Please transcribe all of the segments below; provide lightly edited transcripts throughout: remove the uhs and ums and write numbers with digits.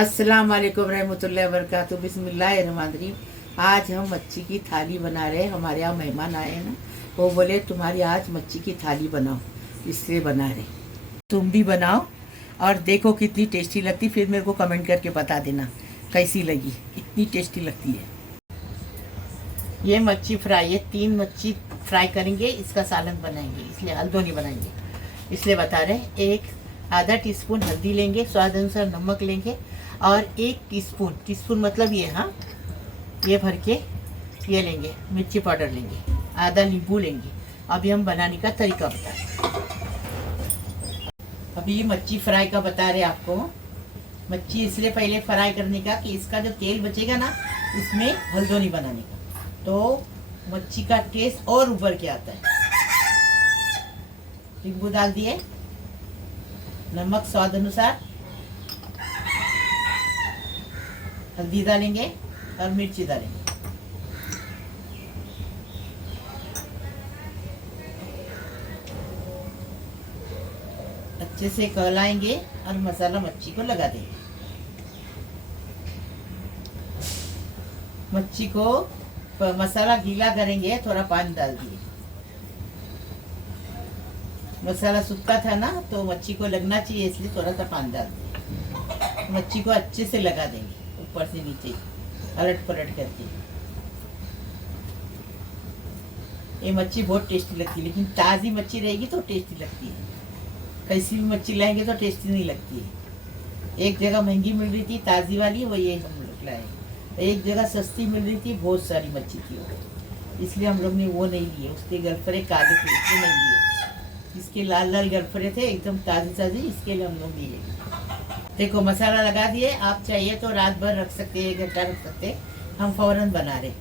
अस्सलाम वालेकुम रहमतुल्लाहि व बरकातहू। बिस्मिल्लाहिर्रहमानिर्रहीम। आज हम मच्छी की थाली बना रहे हैं। हमारे यहाँ मेहमान आए हैं ना, वो बोले तुम्हारी आज मच्छी की थाली बनाओ, इसलिए बना रहे। तुम भी बनाओ और देखो कितनी टेस्टी लगती, फिर मेरे को कमेंट करके बता देना कैसी लगी। इतनी टेस्टी लगती है। ये मच्छी फ्राई है, 3 मच्छी फ्राई करेंगे, इसका सालन बनाएंगे, इसलिए हल्दोनी बनाएंगे, इसलिए बता रहे। एक आधा टीस्पून हल्दी लेंगे, स्वाद अनुसार नमक लेंगे और 1 टीस्पून मतलब ये, हाँ, ये भर के ये लेंगे, मिर्ची पाउडर लेंगे, आधा नींबू लेंगे। अभी हम बनाने का तरीका बता रहे। अभी मच्छी फ्राई का बता रहे आपको। मच्छी इसलिए पहले फ्राई करने का कि इसका जो तेल बचेगा ना, इसमें हल्दोनी बनाने का, तो मच्छी का टेस्ट और उभर के आता है। नींबू डाल दिए, नमक स्वाद अनुसार, हल्दी डालेंगे और मिर्ची डालेंगे। अच्छे से कहलाएंगे और मसाला मच्छी को लगा देंगे। मच्छी को मसाला गीला करेंगे, थोड़ा पानी डाल दिए। मसाला सूखा था ना, तो मच्छी को लगना चाहिए, इसलिए थोड़ा सा पानी डाल दिए। मच्छी को अच्छे से लगा देंगे, ऊपर से नीचे अलट पलट करके। ये मच्छी बहुत टेस्टी लगती है, लेकिन ताज़ी मच्छी रहेगी तो टेस्टी लगती है। कैसी भी मच्छी लाएंगे तो टेस्टी नहीं लगती है। एक जगह महंगी मिल रही थी ताज़ी वाली, वो ये हम लोग लाए। एक जगह सस्ती मिल रही थी, बहुत सारी मच्छी थी वो, इसलिए हम लोग ने वो नहीं लिए। उसके गलफरे काले थे, इसलिए नहीं लिए। इसके लाल लाल गलफरे थे, एकदम ताज़ी ताज़ी, इसके लिए हम लोग लिए। देखो मसाला लगा दिए। आप चाहिए तो रात भर रख सकते हैं, 1 घंटा रख सकते हैं। हम फौरन बना रहे।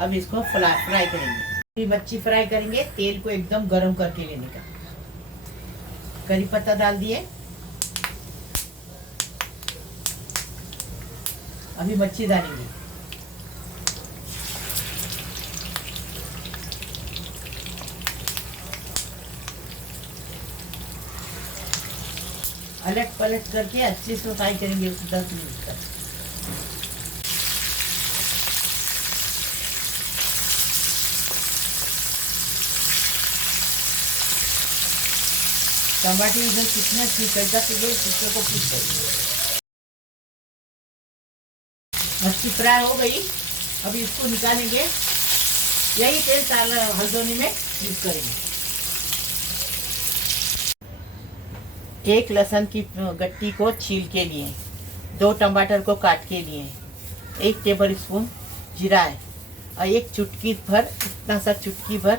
अब इसको फ्राई करेंगे। मच्छी फ्राई करेंगे, तेल को एकदम गर्म करके लेने का। करी पत्ता डाल दिए। अभी मच्छी डालेंगे। अलट पलट करके अच्छे से फ्राई करेंगे उसे 10 मिनट तक। टमाटर इधर कितना छिलका चाहिए, छिलके को पीस करेंगे। मच्छी फ्राई हो गई, अभी इसको निकालेंगे। यही तेल हल्दोनी में यूज करेंगे। 1 लहसुन की गट्टी को छील के लिए, 2 टमाटर को काट के लिए, 1 टेबल स्पून जीरा है और 1 चुटकी भर, इतना सा चुटकी भर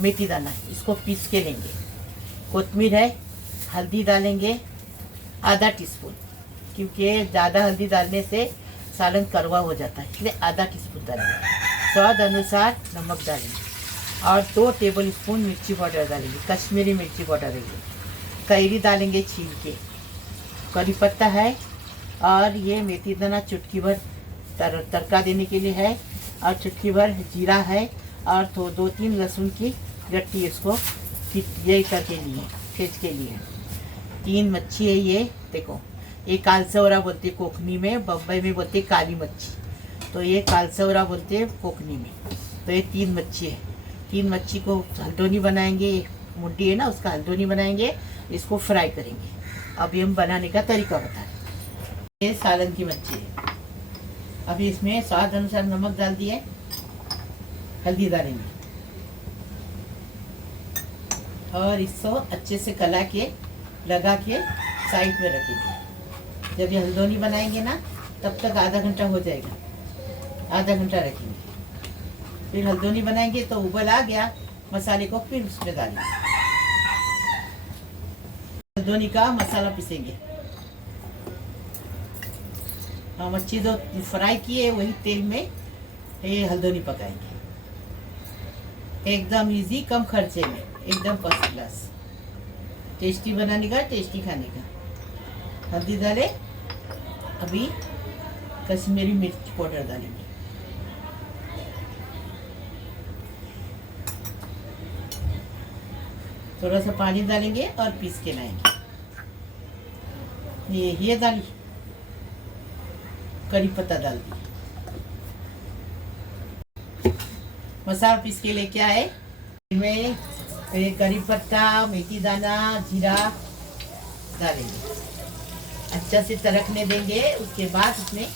मेथी दाना है, इसको पीस के लेंगे। कोतमीर है, हल्दी डालेंगे आधा टीस्पून, क्योंकि ज़्यादा हल्दी डालने से सालन कड़वा हो जाता है, इसलिए आधा टीस्पून डालेंगे। स्वाद अनुसार नमक डालेंगे और 2 टेबल स्पून मिर्ची पाउडर डालेंगे, कश्मीरी मिर्ची पाउडर डालेंगे। कैरी डालेंगे छील के, करी पत्ता है और ये मेथी दाना चुटकी भर तड़का देने के लिए है, और चुटकी भर जीरा है और 2-3 लहसुन की गट्टी, इसको ये करके लिए, छेच के लिए। 3 मच्छी है ये, देखो ये कालसवरा बोलते कोकनी में, बम्बई में बोलते काली मच्छी, तो ये कालसवरा बोलते कोकनी में। तो ये 3 मच्छी है। 3 मच्छी को हल्दोनी बनाएंगे, मुड्डी है ना उसका हल्दोनी बनाएंगे, इसको फ्राई करेंगे। अभी हम बनाने का तरीका बता रहे। ये सालन की मच्छी है। अभी इसमें स्वाद अनुसार नमक डाल दिए, हल्दी डालेंगे और इसको अच्छे से कला के लगा के साइड में रखेंगे। जब ये हल्दोनी बनाएंगे ना, तब तक आधा घंटा हो जाएगा, आधा घंटा रखेंगे। फिर हल्दोनी बनाएंगे तो उबल आ गया, मसाले को फिर उसमें डालेंगे। हल्दोनी का मसाला पीसेंगे। हाँ, मच्छी जो फ्राई किए वही तेल में ये हल्दोनी पकाएंगे। एकदम इजी, कम खर्चे में, एकदम फर्स्ट क्लास, टेस्टी बनाने का, टेस्टी खाने का। हल्दी डाले, अभी कश्मीरी मिर्च पाउडर डालेंगे। थोड़ा सा पानी डालेंगे और पीस के लाएंगे। ये दाल करी पत्ता डाल दिया। मसाला पीस के लेके आए, इसमें करी पत्ता, मेथी दाना, जीरा डालेंगे, अच्छा से तड़कने देंगे। उसके बाद इसमें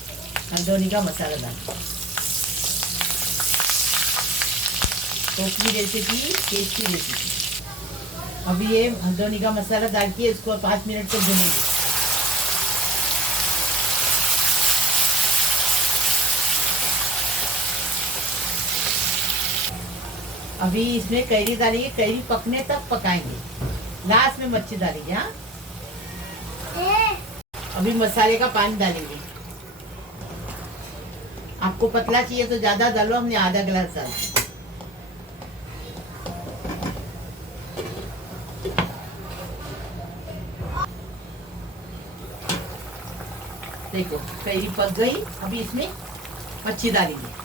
हल्दोनी का मसाला डालेंगे। टोपी रेसिपी, टेस्टी रेसिपी। अभी ये हल्दोनी का मसाला डाल के इसको 5 मिनट तक भूनेंगे। अभी इसमें कैरी डालेंगे, कैरी पकने तक पकाएंगे, लास्ट में मच्छी डालेंगे। हाँ, अभी मसाले का पानी डालेंगे। आपको पतला चाहिए तो ज्यादा डालो, हमने आधा गिलास डाला। देखो कैरी पक गई, अभी इसमें मच्छी डालेंगे।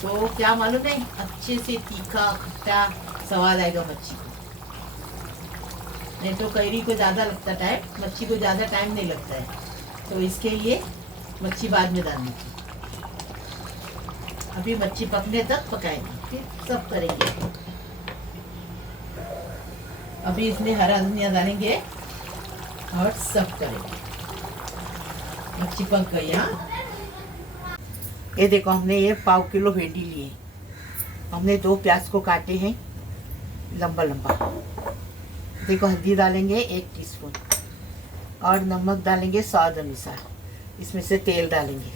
तो क्या मालूम है, अच्छे से तीखा खट्टा स्वाद आएगा मच्छी को। नहीं तो कैरी को ज़्यादा लगता टाइम, मच्छी को ज़्यादा टाइम नहीं लगता है, तो इसके लिए मच्छी बाद में डालनी थी। अभी मच्छी पकने तक पकाएंगे, फिर सब करेंगे। अभी इसमें हरा धनिया डालेंगे और सब करेंगे। मच्छी पक गई। हाँ, ये देखो हमने ये 1/4 किलो भिंडी लिए। हमने 2 प्याज को काटे हैं लंबा लंबा। देखो हल्दी डालेंगे 1 टीस्पून और नमक डालेंगे स्वाद अनुसार। इसमें से तेल डालेंगे।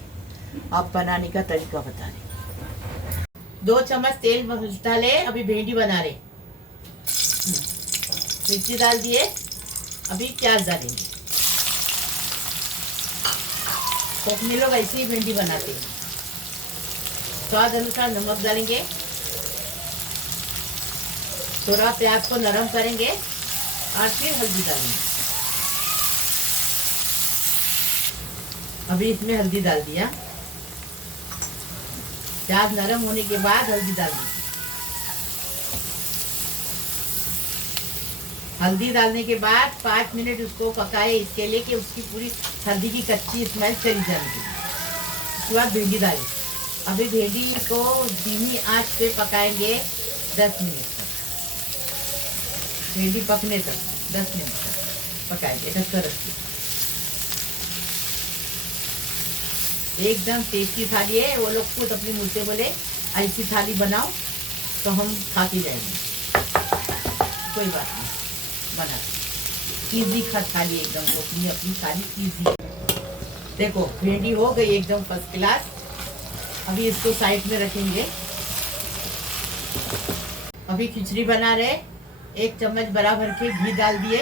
आप बनाने का तरीका बता रहे। 2 चम्मच तेल डाले, अभी भिंडी बना रहे। मिर्ची डाल दिए, अभी प्याज डालेंगे। तो अपने लोग ऐसे ही भिंडी बनाते हैं। स्वाद अनुसार नमक डालेंगे, थोड़ा प्याज को नरम करेंगे और फिर हल्दी डालेंगे। अभी इसमें हल्दी डाल दिया। प्याज नरम होने के बाद हल्दी डाल दी। हल्दी डालने के बाद 5 मिनट उसको पकाए, इसके लिए कि उसकी पूरी हल्दी की कच्ची स्मेल चली जाएगी। उसके बाद भिंडी डालें। अभी भिंडी को धीमी आंच पे पकाएंगे 10 मिनट तक। भिंडी पकने तक 10 मिनट तक पकाएंगे, ढककर रखिए। एकदम टेस्टी थाली है। वो लोग खुद अपनी मुँह से बोले ऐसी थाली बनाओ, तो हम खा के जाएंगे। कोई बात नहीं, बना इजी थाली एकदम, वो अपनी थाली इजी। देखो भिंडी हो गई एकदम फर्स्ट क्लास। अभी इसको साइड में रखेंगे। अभी खिचड़ी बना रहे। 1 चम्मच बराबर के घी डाल दिए।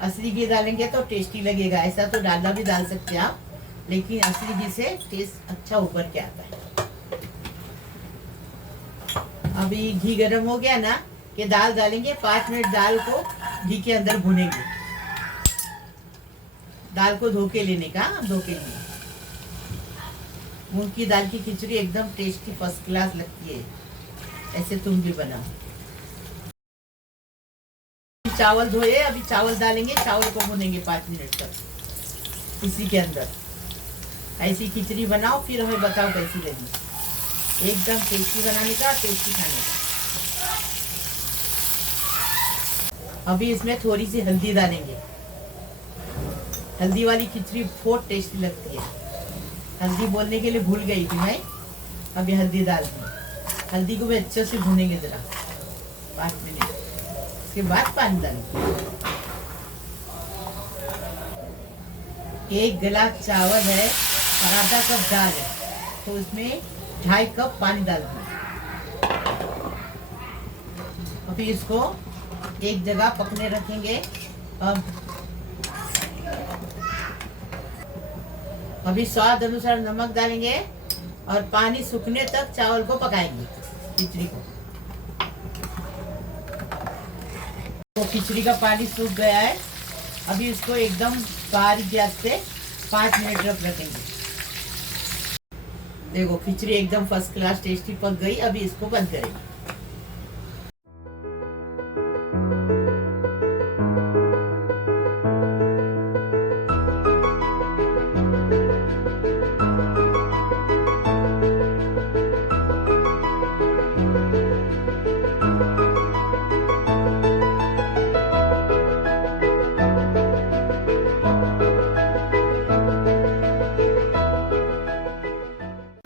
असली घी डालेंगे तो टेस्टी लगेगा, ऐसा तो डालना भी डाल सकते हैं आप, लेकिन असली घी से टेस्ट अच्छा उभर के आता है। अभी घी गर्म हो गया ना, कि दाल डालेंगे। 5 मिनट दाल को घी के अंदर भुनेंगे। दाल को धो के लेने का, धो के लिए। मूंग की दाल की खिचड़ी एकदम टेस्टी फर्स्ट क्लास लगती है। ऐसे तुम भी बनाओ। चावल धोए, अभी चावल डालेंगे। चावल को भुनेंगे 5 मिनट तक इसी के अंदर। ऐसी खिचड़ी बनाओ, फिर हमें बताओ कैसी लगी। एकदम टेस्टी बनाने का, टेस्टी खाने का। अभी इसमें थोड़ी सी हल्दी डालेंगे। हल्दी वाली खिचड़ी बहुत टेस्टी लगती है। हल्दी बोलने के लिए भूल गई थी मैं, अभी हल्दी डाल दी। हल्दी को भी अच्छे से भूनेंगे जरा 5 मिनट। उसके बाद पानी डालेंगे। 1 गिलास चावल है और आधा कप दाल है, तो उसमें 2.5 कप पानी डाल दें। अभी इसको एक जगह पकने रखेंगे। अभी स्वाद अनुसार नमक डालेंगे और पानी सूखने तक चावल को पकाएंगे, खिचड़ी को। तो खिचड़ी का पानी सूख गया है। अभी इसको एकदम बारीक गैस पे 5 मिनट रखेंगे। देखो खिचड़ी एकदम फर्स्ट क्लास टेस्टी पक गई। अभी इसको बंद करेंगे।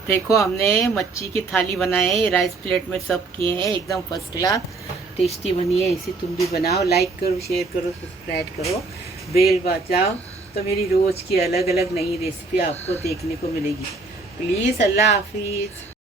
देखो हमने मच्छी की थाली बनाए हैं, राइस प्लेट में सब किए हैं, एकदम फर्स्ट क्लास टेस्टी बनी है। इसे तुम भी बनाओ, लाइक करो, शेयर करो, सब्सक्राइब करो, बेल बजाओ, तो मेरी रोज़ की अलग अलग नई रेसिपी आपको देखने को मिलेगी। प्लीज़, अल्लाह हाफिज़।